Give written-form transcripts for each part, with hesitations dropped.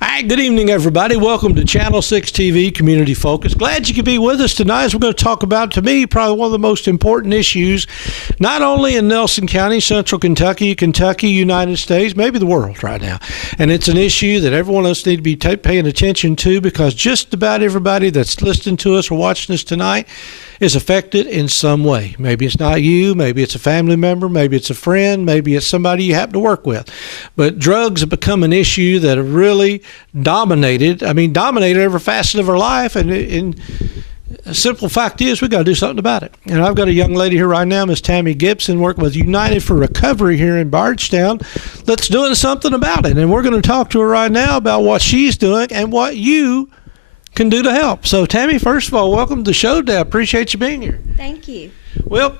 Hi, good evening, everybody. Welcome to Channel 6 TV Community Focus. Glad you could be with us tonight as we're going to talk about, to me, probably one of the most important issues, not only in Nelson County, Central Kentucky, United States, maybe the world right now. And it's an issue that everyone else needs to be paying attention to, because just about everybody that's listening to us or watching us tonight is affected in some way. Maybe it's not you, maybe it's a family member, maybe it's a friend, maybe it's somebody you happen to work with. But drugs have become an issue that have really dominated every facet of our life, and a simple fact is we got to do something about it. And I've got a young lady here right now, Miss Tammy Gibson, working with United for Recovery here in Bardstown, that's doing something about it. And we're going to talk to her right now about what she's doing and what you can do to help. So Tammy, first of all, welcome to the show today. I appreciate you being here. Thank you. Well,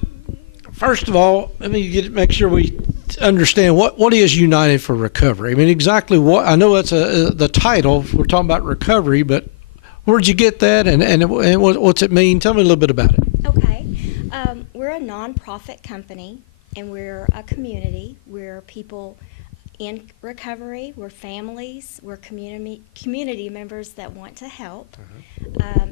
first of all, let me make sure we understand what is United for Recovery. I mean, exactly what, I know that's the title. We're talking about recovery, but where'd you get that, and what's it mean? Tell me a little bit about it. Okay. We're a nonprofit company, and we're a community. We're people in recovery. We're families. We're community members that want to help.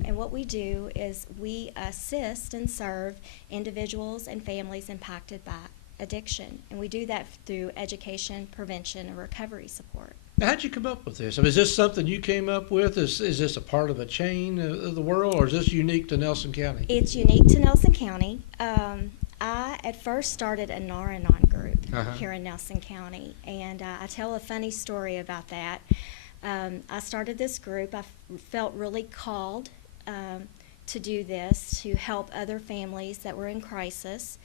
And what we do is we assist and serve individuals and families impacted by addiction. And we do that through education, prevention, and recovery support. Now, how'd you come up with this? I mean, is this something you came up with? Is this a part of a chain of the world, or is this unique to Nelson County? It's unique to Nelson County. I at first started a Nar-Anon group here in Nelson County, and I tell a funny story about that. I started this group. I felt really called to do this, to help other families that were in crisis,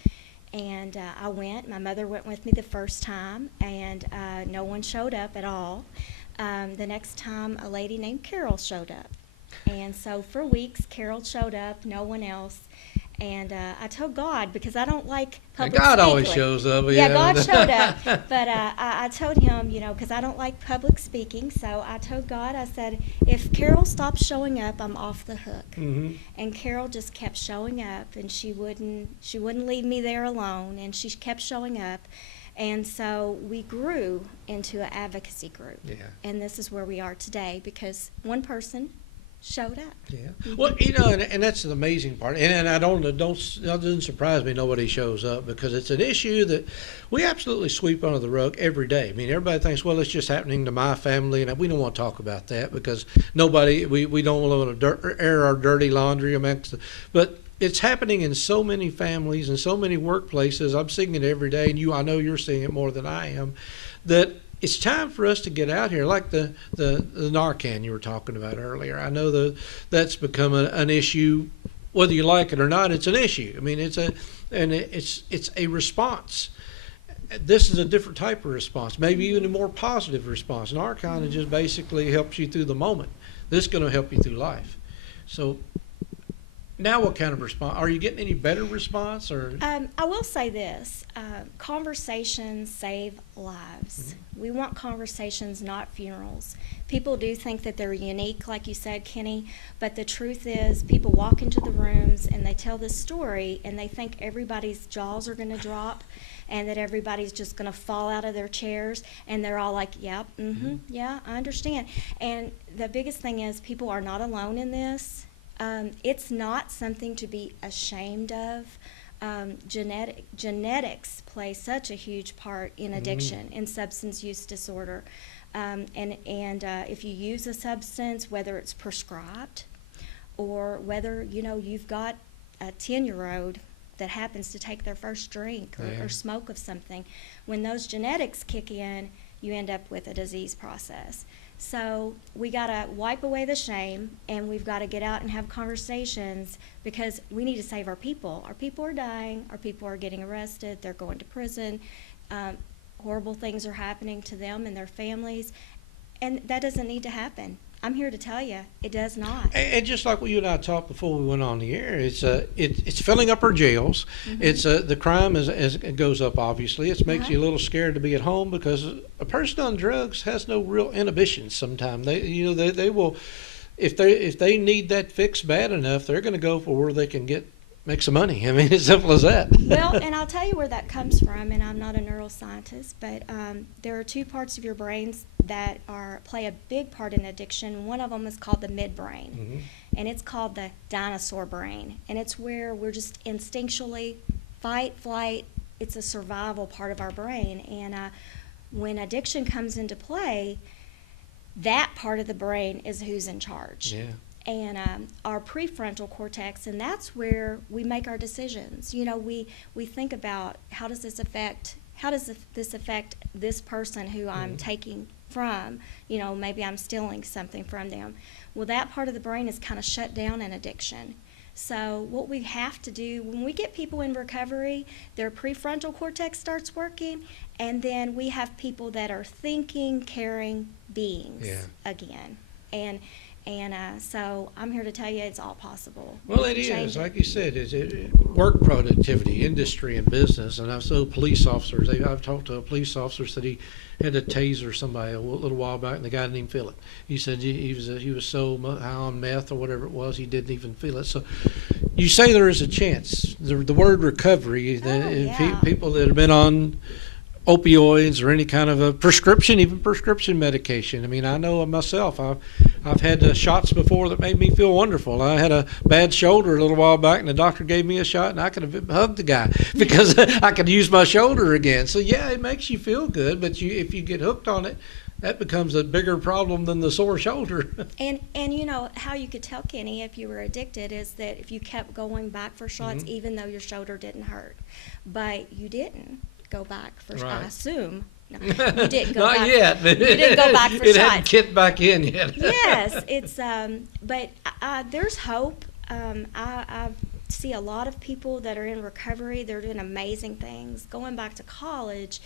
and I went. My mother went with me the first time, and no one showed up at all. The next time, a lady named Carol showed up, and so for weeks, Carol showed up, no one else. And I told God, because I don't like public speaking. God always shows up. Yeah, God showed up. But I told him, because I don't like public speaking, so I told God, I said, if Carol stops showing up, I'm off the hook. Mm-hmm. And Carol just kept showing up, and she wouldn't leave me there alone, and she kept showing up. And so we grew into an advocacy group. Yeah. And this is where we are today, because one person showed up. Yeah. Well, and that's the amazing part. And it doesn't surprise me nobody shows up, because it's an issue that we absolutely sweep under the rug every day. I mean, everybody thinks, well, it's just happening to my family, and we don't want to talk about that, because we don't want to air our dirty laundry but it's happening in so many families and so many workplaces. I'm seeing it every day, and I know you're seeing it more than I am, that it's time for us to get out here, like the Narcan you were talking about earlier. I know that's become an issue, whether you like it or not. It's an issue. I mean, it's a response. This is a different type of response, maybe even a more positive response. Narcan just basically helps you through the moment. This is going to help you through life. So now, what kind of response? Are you getting any better response? Or I will say this. Conversations save lives. Mm-hmm. We want conversations, not funerals. People do think that they're unique, like you said, Kenny, but the truth is people walk into the rooms and they tell this story, and they think everybody's jaws are going to drop and that everybody's just going to fall out of their chairs, and they're all like, yep, yeah, I understand. And the biggest thing is people are not alone in this. It's not something to be ashamed of. Genetics play such a huge part in addiction and substance use disorder. And if you use a substance, whether it's prescribed or whether, you've got a 10-year-old that happens to take their first drink or smoke of something, when those genetics kick in, you end up with a disease process. So we got to wipe away the shame, and we've got to get out and have conversations, because we need to save our people. Our people are dying. Our people are getting arrested. They're going to prison. Horrible things are happening to them and their families, and that doesn't need to happen. I'm here to tell you, it does not. And just like what you and I talked before we went on the air, it's filling up our jails. Mm-hmm. It's the crime as it goes up. Obviously, it makes you a little scared to be at home, because a person on drugs has no real inhibitions. Sometimes they will, if they need that fix bad enough, they're going to go for where they can get make some money. I mean, as simple as that. Well, and I'll tell you where that comes from, and I'm not a neuroscientist, but there are two parts of your brains that play a big part in addiction. One of them is called the midbrain, and it's called the dinosaur brain, and it's where we're just instinctually fight, flight. It's a survival part of our brain, and when addiction comes into play, that part of the brain is who's in charge. Yeah. And our prefrontal cortex, and that's where we make our decisions. You know, we think about how does this affect this person who I'm taking from. You know, maybe I'm stealing something from them. Well, that part of the brain is kind of shut down in addiction. So what we have to do when we get people in recovery, their prefrontal cortex starts working, and then we have people that are thinking, caring beings again. And so I'm here to tell you it's all possible. Well, it is. Like you said, it's work productivity, industry, and business. And I've told police officers, I've talked to a police officer said he had to taser somebody a little while back, and the guy didn't even feel it. He said he was so high on meth or whatever it was, he didn't even feel it. So you say there is a chance. The word recovery, people that have been on opioids or any kind of a prescription, even prescription medication. I mean, I know myself. I've had shots before that made me feel wonderful. I had a bad shoulder a little while back, and the doctor gave me a shot, and I could have hugged the guy because I could use my shoulder again. So yeah, it makes you feel good, but if you get hooked on it, that becomes a bigger problem than the sore shoulder. And you know how you could tell, Kenny, if you were addicted is that if you kept going back for shots, even though your shoulder didn't hurt, but you didn't go back for Right. I assume. No, you didn't go Not back. yet. You didn't go back for it shots. hadn't kicked back in yet. Yes, it's but there's hope. I see a lot of people that are in recovery. They're doing amazing things, going back to college,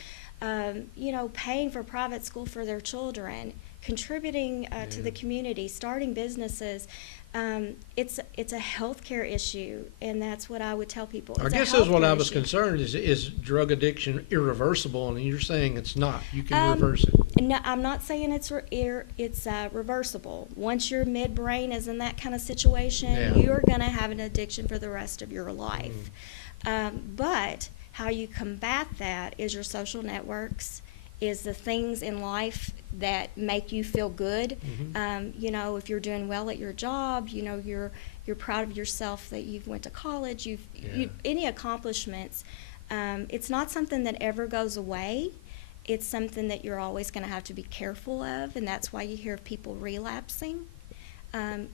you know, paying for private school for their children, contributing to the community, starting businesses. It's a healthcare issue, and that's what I would tell people. I It's a guess that's what healthcare I was issue. concerned is drug addiction irreversible, and you're saying it's not. You can reverse it. No, I'm not saying it's reversible. Once your midbrain is in that kind of situation, you're going to have an addiction for the rest of your life. But how you combat that is your social networks, is the things in life that make you feel good. You know, if you're doing well at your job, you know, you're proud of yourself that you've went to college, any accomplishments. It's not something that ever goes away. It's something that you're always going to have to be careful of, and that's why you hear of people relapsing.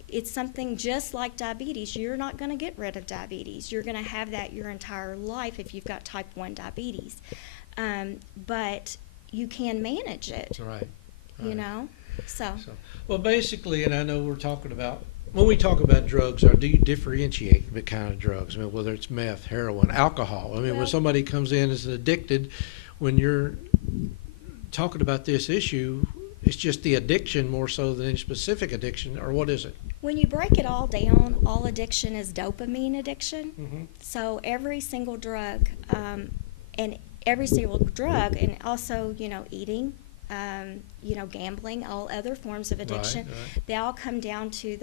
It's something just like diabetes. You're not going to get rid of diabetes. You're going to have that your entire life if you've got type 1 diabetes. But you can manage it. Right. You know? So, well, basically, and I know we're talking about, when we talk about drugs, do you differentiate the kind of drugs? I mean, whether it's meth, heroin, alcohol. I mean, when somebody comes in as addicted, when you're talking about this issue, it's just the addiction more so than any specific addiction, or what is it? when you break it all down, all addiction is dopamine addiction. So every single drug, and also, eating, gambling, all other forms of addiction, they all come down to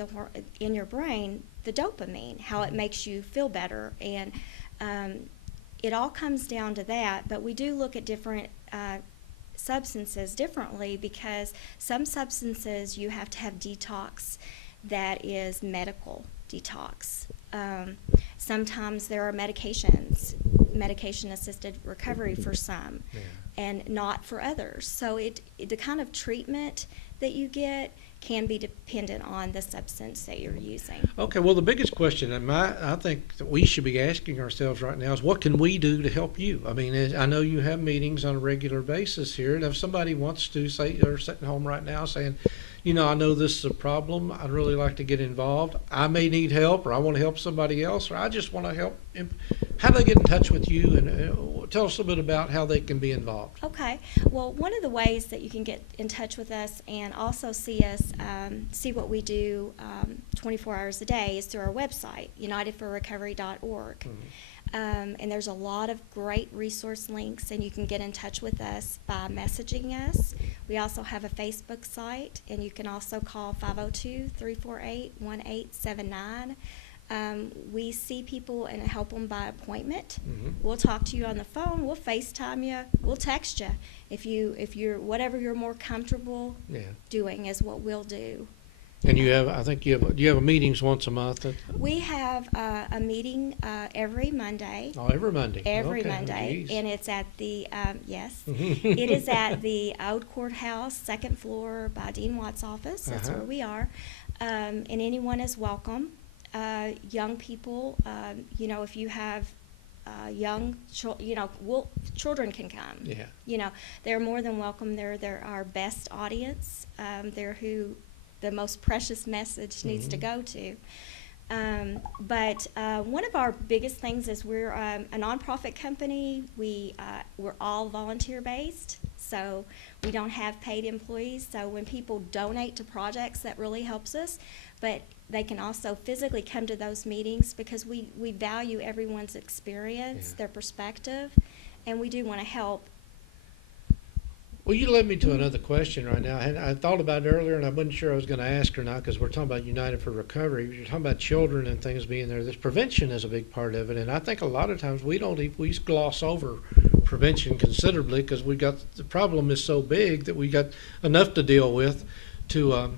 in your brain, the dopamine, how it makes you feel better. And it all comes down to that, but we do look at different substances differently, because some substances you have to have detox that is medical detox. Sometimes there are medication-assisted recovery for some, and not for others. So the kind of treatment that you get can be dependent on the substance that you're using. Okay, well, the biggest question I think that we should be asking ourselves right now is, what can we do to help you? I mean, I know you have meetings on a regular basis here, and if somebody wants to, say they're sitting home right now saying, I know this is a problem, I'd really like to get involved, I may need help, or I want to help somebody else, or I just want to help, how do they get in touch with you? And tell us a bit about how they can be involved. Okay. Well, one of the ways that you can get in touch with us and also see us, see what we do 24 hours a day, is through our website, unitedforrecovery.org. And there's a lot of great resource links, and you can get in touch with us by messaging us. We also have a Facebook site, and you can also call 502-348-1879. We see people and help them by appointment. Mhm. We'll talk to you on the phone. We'll FaceTime you. We'll text you. If you're whatever you're more comfortable Yeah. doing is what we'll do. And I think do you have meetings once a month? We have a meeting every Monday. Oh, every Monday. Every Okay. Monday, Geez. and it's at the yes, it is at the old courthouse, second floor by Dean Watt's office. That's Uh-huh. where we are, and anyone is welcome. Young people, if you have children can come. Yeah. They're more than welcome. They're our best audience. They're who the most precious message needs to go to. But one of our biggest things is we're a nonprofit company. We're all volunteer based, so we don't have paid employees. So when people donate to projects, that really helps us. But they can also physically come to those meetings because we value everyone's experience, their perspective, and we do want to help. Well, you led me to another question right now. I thought about it earlier, and I wasn't sure I was going to ask or not because we're talking about United for Recovery. You're talking about children and things being there. This prevention is a big part of it, and I think a lot of times we gloss over prevention considerably because the problem is so big that we got enough to deal with to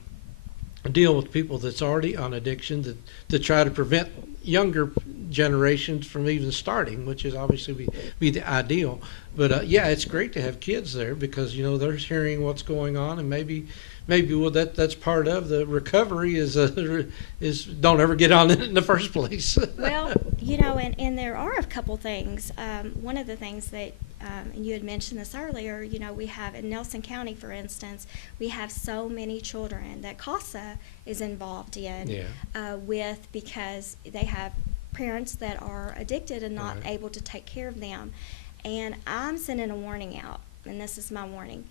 deal with people that's already on addiction to try to prevent younger generations from even starting, which is obviously be the ideal. But it's great to have kids there because they're hearing what's going on, and maybe that's part of the recovery is don't ever get on it in the first place. Well, and there are a couple things. One of the things that and you had mentioned this earlier, we have in Nelson County, for instance, we have so many children that CASA is involved in because they have parents that are addicted and not able to take care of them. And I'm sending a warning out, and this is my warning.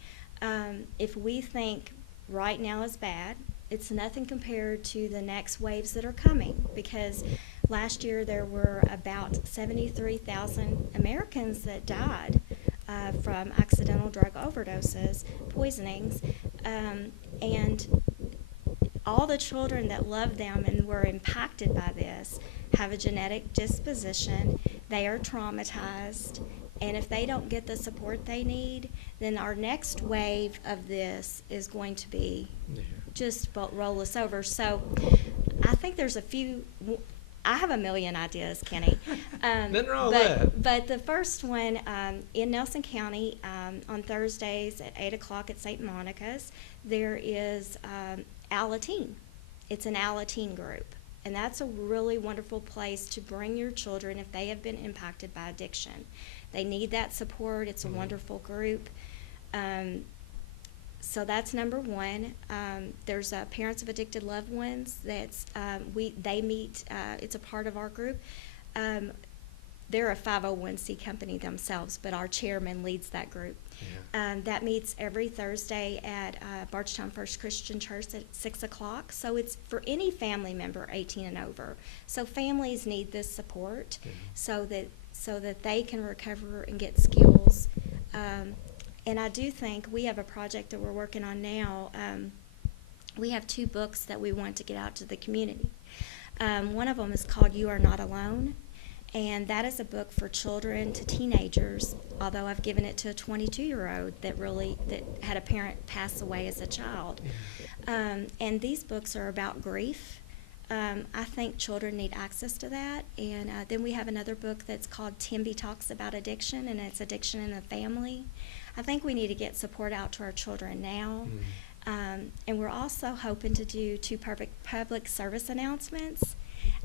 If we think right now is bad, it's nothing compared to the next waves that are coming, because last year there were about 73,000 Americans that died from accidental drug overdoses, poisonings, and all the children that loved them and were impacted by this have a genetic disposition. They are traumatized, and if they don't get the support they need, then our next wave of this is going to be just about roll us over. So I think there's I have a million ideas, Kenny. Nothing wrong with that. But the first one, in Nelson County, on Thursdays at 8 o'clock at St. Monica's, there is Alateen. It's an Alateen group. And that's a really wonderful place to bring your children if they have been impacted by addiction. They need that support. It's a wonderful group. So that's number one. There's Parents of Addicted Loved Ones. They meet. It's a part of our group. They're a 501c company themselves, but our chairman leads that group. That meets every Thursday at Bargetown First Christian Church at 6 o'clock. So it's for any family member 18 and over. So families need this support so that they can recover and get skills. And I do think we have a project that we're working on now. We have 2 books that we want to get out to the community. One of them is called You Are Not Alone. And that is a book for children to teenagers, although I've given it to a 22-year-old that had a parent pass away as a child. And these books are about grief. I think children need access to that. And then we have another book that's called Timby Talks About Addiction, and it's Addiction in the Family. I think we need to get support out to our children now. And we're also hoping to do 2 public service announcements.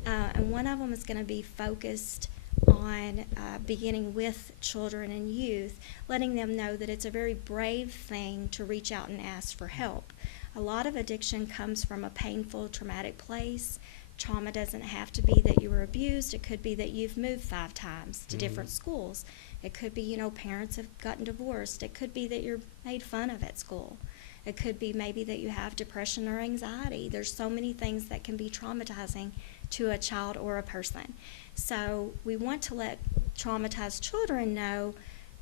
And one of them is going to be focused on beginning with children and youth, letting them know that it's a very brave thing to reach out and ask for help. A lot of addiction comes from a painful, traumatic place. Trauma doesn't have to be that you were abused. It could be that you've moved 5 times to different schools. It could be, parents have gotten divorced. It could be that you're made fun of at school. It could be maybe that you have depression or anxiety. There's so many things that can be traumatizing to a child or a person. So we want to let traumatized children know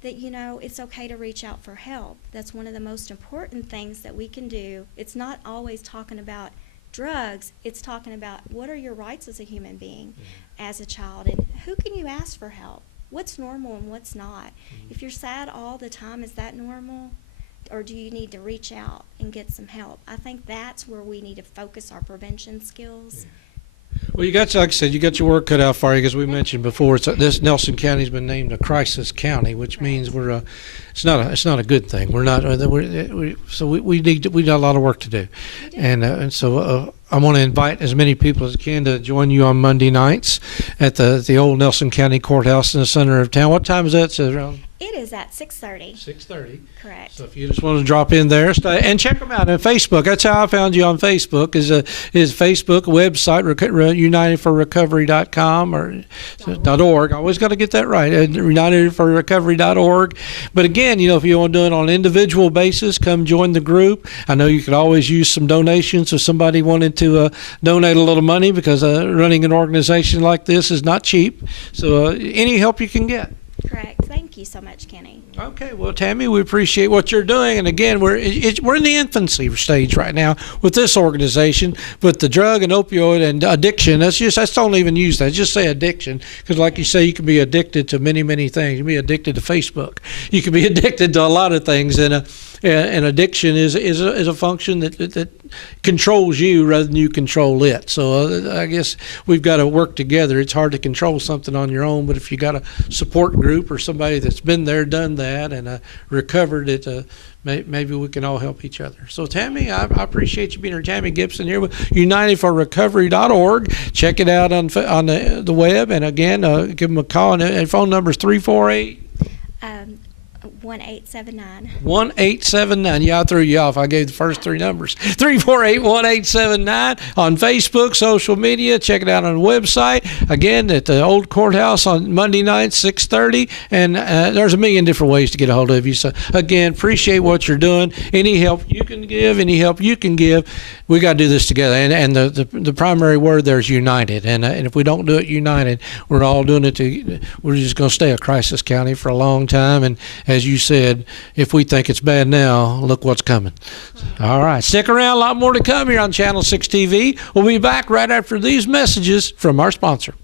that, it's okay to reach out for help. That's one of the most important things that we can do. It's not always talking about drugs, it's talking about what are your rights as a human being, as a child, and who can you ask for help? What's normal and what's not? If you're sad all the time, is that normal? Or do you need to reach out and get some help? I think that's where we need to focus our prevention skills. Well, you got, like I said, you got your work cut out for you, because we mentioned before. This Nelson County's been named a crisis county, which means we're it's not a good thing. We're not. We got a lot of work to do, and so I want to invite as many people as can to join you on Monday nights at the old Nelson County Courthouse in the center of town. What time is that? It's around It is at 6:30. 6:30. Correct. So if you just want to drop in there, and check them out on Facebook. That's how I found you on Facebook. Is Facebook website UnitedForRecovery.com or .org. I always got to get that right. UnitedForRecovery.org. But again, if you want to do it on an individual basis, come join the group. I know you could always use some donations if somebody wanted to donate a little money, because running an organization like this is not cheap. So any help you can get. Correct. Thank you so much, Kenny. Okay, well, Tammy, we appreciate what you're doing, and again, we're in the infancy stage right now with this organization, but the drug and opioid and addiction. I don't even use that. Just say addiction, because, like you say, you can be addicted to many, many things. You can be addicted to Facebook. You can be addicted to a lot of things, and addiction is a function that controls you rather than you control it. So I guess we've got to work together. It's hard to control something on your own, but if you got a support group or somebody that's been there, done that, and recovered it, maybe we can all help each other. So Tammy, I appreciate you being here. Tammy Gibson here with UnitedForRecovery.org. Check it out on the web, and again, give them a call. And phone number is 348. 1879. 1879. Yeah, I threw you off. I gave the first three numbers. 348-1879 on Facebook, social media. Check it out on the website. Again, at the old courthouse on Monday night, 6:30. And there's a million different ways to get a hold of you. So again, appreciate what you're doing. Any help you can give, we got to do this together. And the primary word there is united. And if we don't do it united, we're all doing it we're just going to stay a crisis county for a long time. And as you said, if we think it's bad now, look what's coming. All right, stick around. A lot more to come here on Channel 6 TV. We'll be back right after these messages from our sponsor.